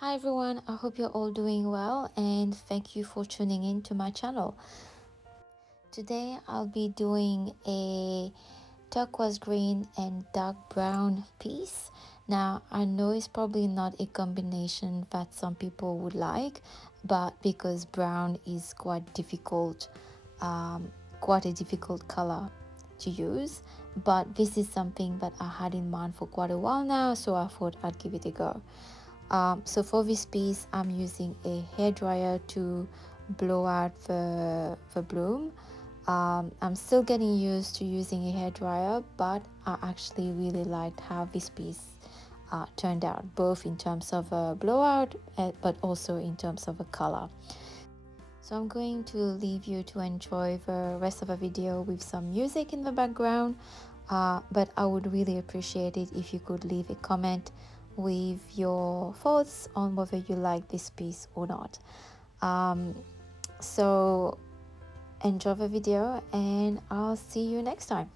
Hi everyone, I hope you're all doing well and thank you for tuning in to my channel. Today I'll be doing a turquoise green and dark brown piece. Now I know it's probably not a combination that some people would like, but because brown is quite a difficult color to use, but this is something that I had in mind for quite a while now, so I thought I'd give it a go. So for this piece I'm using a hairdryer to blow out the bloom. I'm still getting used to using a hairdryer, but I actually really liked how this piece turned out, both in terms of a blowout but also in terms of a color. So I'm going to leave you to enjoy the rest of the video with some music in the background, but I would really appreciate it if you could leave a comment with your thoughts on whether you like this piece or not. So enjoy the video and I'll see you next time.